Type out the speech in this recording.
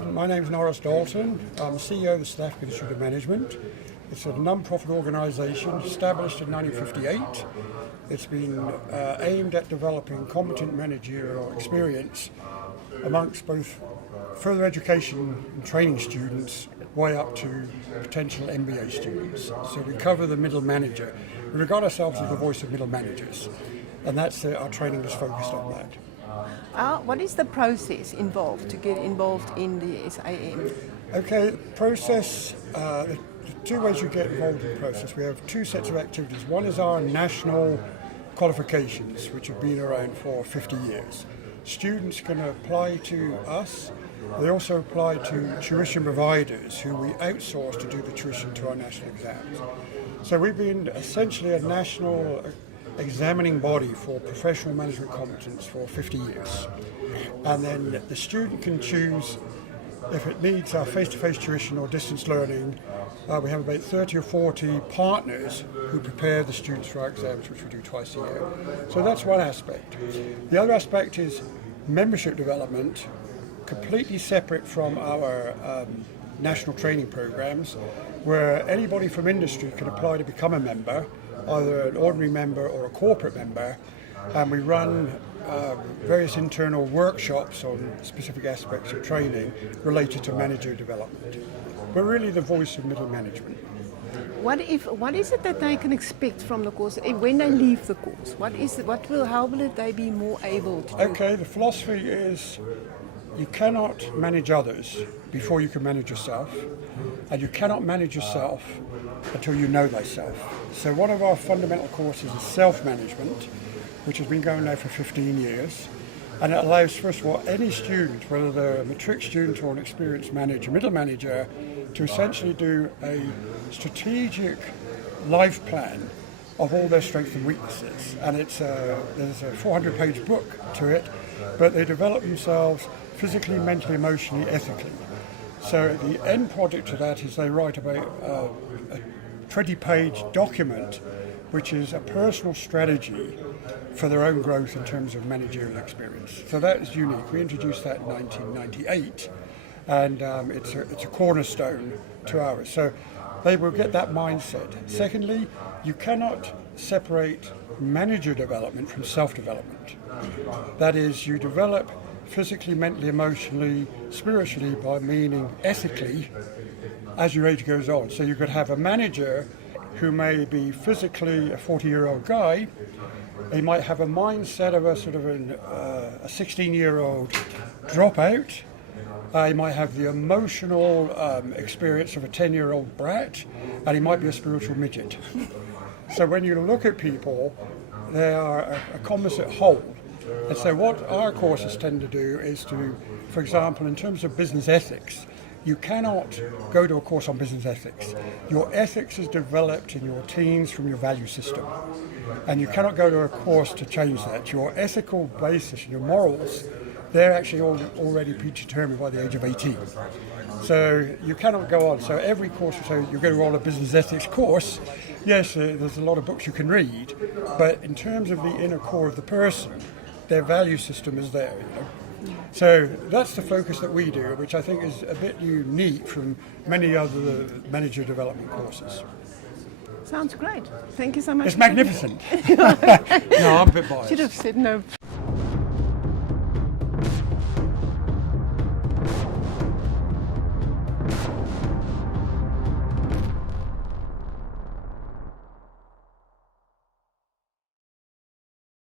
My name is Norris Dalton. I'm CEO of the South African Institute of Management. It's a non-profit organisation established in 1958. It's been aimed at developing competent managerial experience amongst both further education and training students way up to potential MBA students. So we cover the middle manager. We regard ourselves as the voice of middle managers, and that's our training is focused on that. What is the process involved to get involved in the SAIM? Okay, process, the two ways you get involved in the process. We have two sets of activities. One is our national qualifications, which have been around for 50 years. Students can apply to us. They also apply to tuition providers who we outsource to do the tuition to our national exams. So we've been essentially a national examining body for professional management competence for 50 years. And then the student can choose if it needs our face-to-face tuition or distance learning. We have about 30 or 40 partners who prepare the students for our exams, which we do twice a year. So that's one aspect. The other aspect is membership development, completely separate from our national training programs, where anybody from industry can apply to become a member, either an ordinary member or a corporate member, and we run various internal workshops on specific aspects of training related to manager development. We're really the voice of middle management. What is it that they can expect from the course when they leave the course? How will they be more able to do? Okay, the philosophy is you cannot manage others before you can manage yourself, and you cannot manage yourself until you know thyself. So one of our fundamental courses is self-management, which has been going now for 15 years, and it allows, first of all, any student, whether they're a matric student or an experienced manager, middle manager, to essentially do a strategic life plan of all their strengths and weaknesses. And there's a 400-page book to it, but they develop themselves physically, mentally, emotionally, ethically. So the end product of that is they write about a 20-page document, which is a personal strategy for their own growth in terms of managerial experience. So that is unique. We introduced that in 1998, and it's a cornerstone to ours. So they will get that mindset. Secondly, you cannot separate manager development from self-development. That is, you develop physically, mentally, emotionally, spiritually, by meaning ethically, as your age goes on. So you could have a manager who may be physically a 40-year-old guy. He might have a mindset of a sort of a 16-year-old dropout. He might have the emotional experience of a 10-year-old brat, and he might be a spiritual midget. So when you look at people, they are a composite whole. And so what our courses tend to do is to, for example, in terms of business ethics, you cannot go to a course on business ethics. Your ethics is developed in your teens from your value system. And you cannot go to a course to change that. Your ethical basis, your morals, they're actually already predetermined by the age of 18. So you cannot go on. So every course, so you're going to roll a business ethics course. Yes, there's a lot of books you can read, but in terms of the inner core of the person, their value system is there. So that's the focus that we do, which I think is a bit unique from many other manager development courses. Sounds great. Thank you so much. It's magnificent. No, I'm a bit biased. Should have said no.